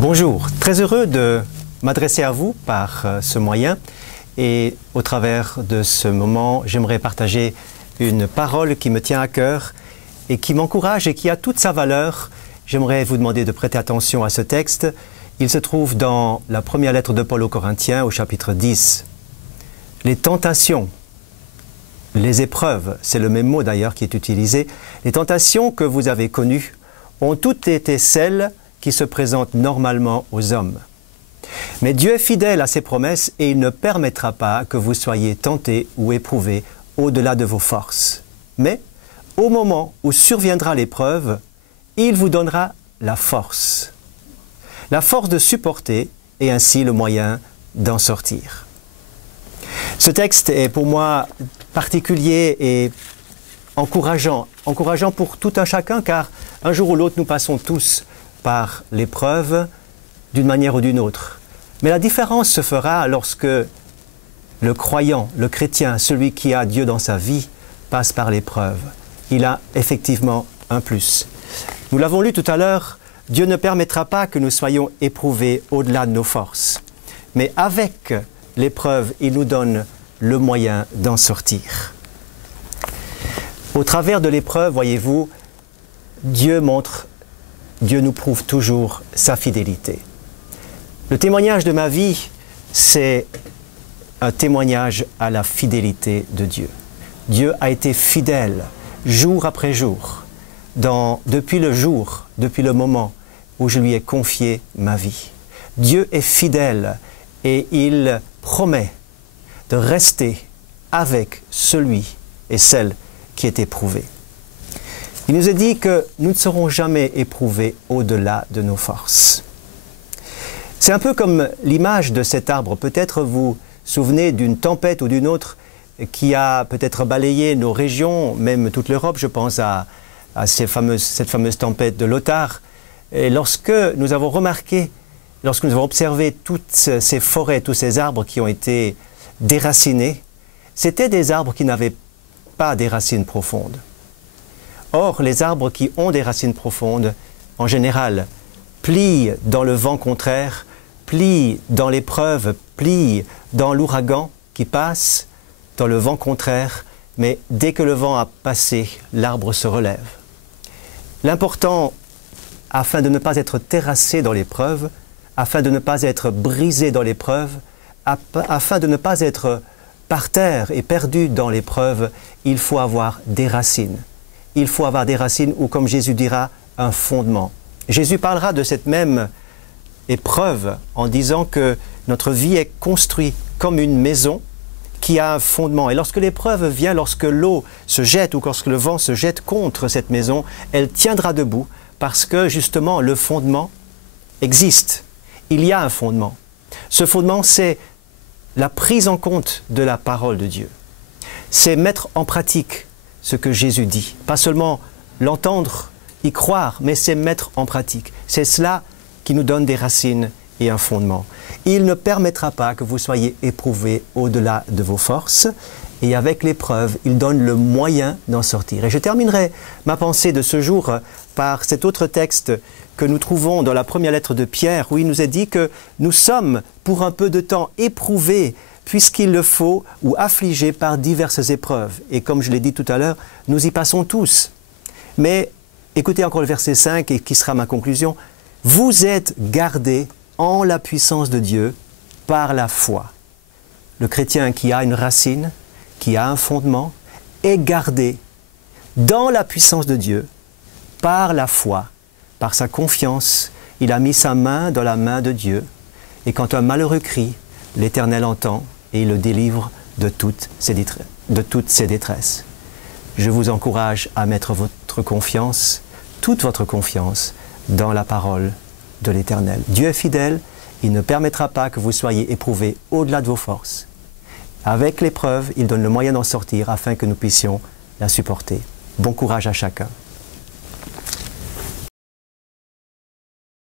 Bonjour, très heureux de m'adresser à vous par ce moyen et au travers de ce moment, j'aimerais partager une parole qui me tient à cœur et qui m'encourage et qui a toute sa valeur. J'aimerais vous demander de prêter attention à ce texte. Il se trouve dans la première lettre de Paul aux Corinthiens au chapitre 10. Les tentations, les épreuves, c'est le même mot d'ailleurs qui est utilisé, les tentations que vous avez connues ont toutes été celles qui se présentent normalement aux hommes. Mais Dieu est fidèle à ses promesses et il ne permettra pas que vous soyez tentés ou éprouvés au-delà de vos forces. Mais au moment où surviendra l'épreuve, il vous donnera la force de supporter et ainsi le moyen d'en sortir. Ce texte est pour moi particulier et encourageant pour tout un chacun, car un jour ou l'autre nous passons tous par l'épreuve d'une manière ou d'une autre. Mais la différence se fera lorsque le croyant, le chrétien, celui qui a Dieu dans sa vie, passe par l'épreuve. Il a effectivement un plus. Nous l'avons lu tout à l'heure, Dieu ne permettra pas que nous soyons éprouvés au-delà de nos forces. Mais avec l'épreuve, il nous donne le moyen d'en sortir. Au travers de l'épreuve, voyez-vous, Dieu nous prouve toujours sa fidélité. Le témoignage de ma vie, c'est un témoignage à la fidélité de Dieu. Dieu a été fidèle jour après jour, depuis le moment où je lui ai confié ma vie. Dieu est fidèle et il promet de rester avec celui et celle qui est éprouvé. Il nous est dit que nous ne serons jamais éprouvés au-delà de nos forces. C'est un peu comme l'image de cet arbre. Peut-être vous souvenez d'une tempête ou d'une autre qui a peut-être balayé nos régions, même toute l'Europe. Je pense à cette fameuse tempête de Lothar. Et lorsque nous avons observé toutes ces forêts, tous ces arbres qui ont été déracinés, c'était des arbres qui n'avaient pas des racines profondes. Or, les arbres qui ont des racines profondes, en général, plient dans le vent contraire, plient dans l'épreuve, plient dans l'ouragan qui passe, dans le vent contraire, mais dès que le vent a passé, l'arbre se relève. L'important, afin de ne pas être terrassé dans l'épreuve, afin de ne pas être brisé dans l'épreuve, afin de ne pas être par terre et perdu dans l'épreuve, il faut avoir des racines. Il faut avoir des racines ou, comme Jésus dira, un fondement. Jésus parlera de cette même épreuve en disant que notre vie est construite comme une maison qui a un fondement. Et lorsque l'épreuve vient, lorsque l'eau se jette ou lorsque le vent se jette contre cette maison, elle tiendra debout parce que justement le fondement existe. Il y a un fondement. Ce fondement, c'est la prise en compte de la parole de Dieu. C'est mettre en pratique ce que Jésus dit. Pas seulement l'entendre, y croire, mais c'est mettre en pratique. C'est cela qui nous donne des racines et un fondement. Il ne permettra pas que vous soyez éprouvés au-delà de vos forces. Et avec l'épreuve, il donne le moyen d'en sortir. Et je terminerai ma pensée de ce jour par cet autre texte que nous trouvons dans la première lettre de Pierre, où il nous est dit que nous sommes pour un peu de temps éprouvés, puisqu'il le faut, ou affligés par diverses épreuves. Et comme je l'ai dit tout à l'heure, nous y passons tous. Mais écoutez encore le verset 5, et qui sera ma conclusion. Vous êtes gardés en la puissance de Dieu par la foi. Le chrétien qui a une racine, qui a un fondement, est gardé dans la puissance de Dieu par la foi, par sa confiance. Il a mis sa main dans la main de Dieu. Et quand un malheureux crie, l'Éternel entend et il le délivre de toutes ses détresses. Je vous encourage à mettre votre confiance, toute votre confiance, dans la parole de l'Éternel. Dieu est fidèle, il ne permettra pas que vous soyez éprouvés au-delà de vos forces. Avec l'épreuve, il donne le moyen d'en sortir afin que nous puissions la supporter. Bon courage à chacun.